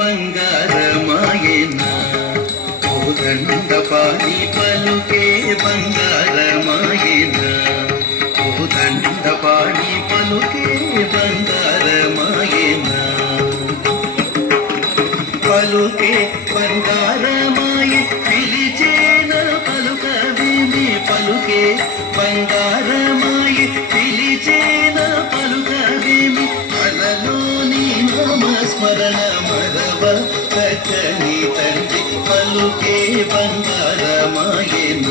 బంగారమాయన కోదండపాణి పలుకే బంగారమాయన కోదండపాణి పలుకే బంగారమాయన పలుకే బంగారమాయ పిలిచేన పలుకవిని పలుకే బంగారమాయ పిలిచేన పలుకవిని అలలోని నామస్మరణ మరవ చక్కని తండ్రి పలుకే బంగారమాయన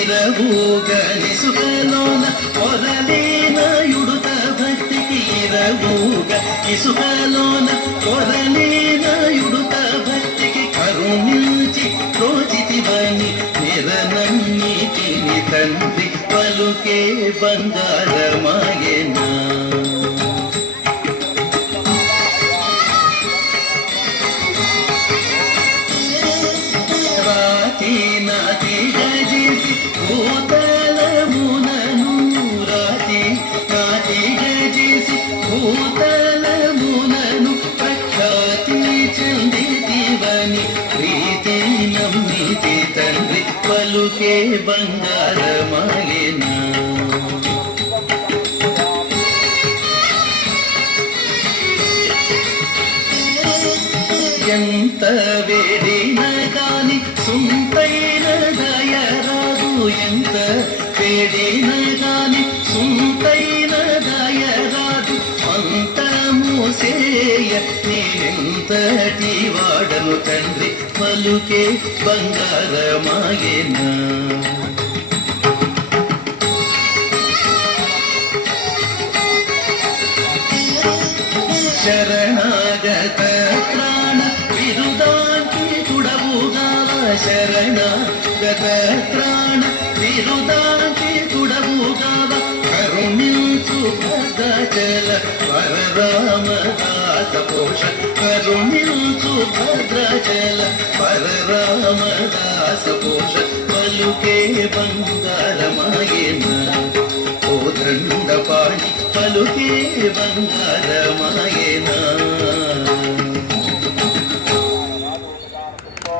ఇరవుగని సుఖలోన కొరలేన యుడుత భక్తికి ఇరవుగ ఇసుకలోన కొరలేన యుడుత భక్తికి కరుణించి రోజితివని నిరనమ్మితిని తండ్రి పలుకే బంగారమాయన భూతలమునను రాతి నాటిగా చేసి భూతలమునను ప్రఖ్యాతి చెందితివని ప్రీతి నమ్మితి తండ్రి పలుకే బంగారమాయన ఎంత వేడిన గాని సుంతైన దయరాదు ఎంత వేడిన గాని సుంతైన దయరాదు అంత మూసేయ నేనెంతటి వాడను తండ్రి పలుకే బంగారమాయన శరణాగత ప్రాణ విరుదాంటి తుడవుగావ శరణాగత ప్రాణ విరుదాంటి తుడవుగావ కరుణించు భద్రాచల పరరామదాస పోష కరుణించు భద్రాచల పరరామదాస పోష పలుకే బంగారమాయన కోదండపాణి పలుకే బంగారమాయన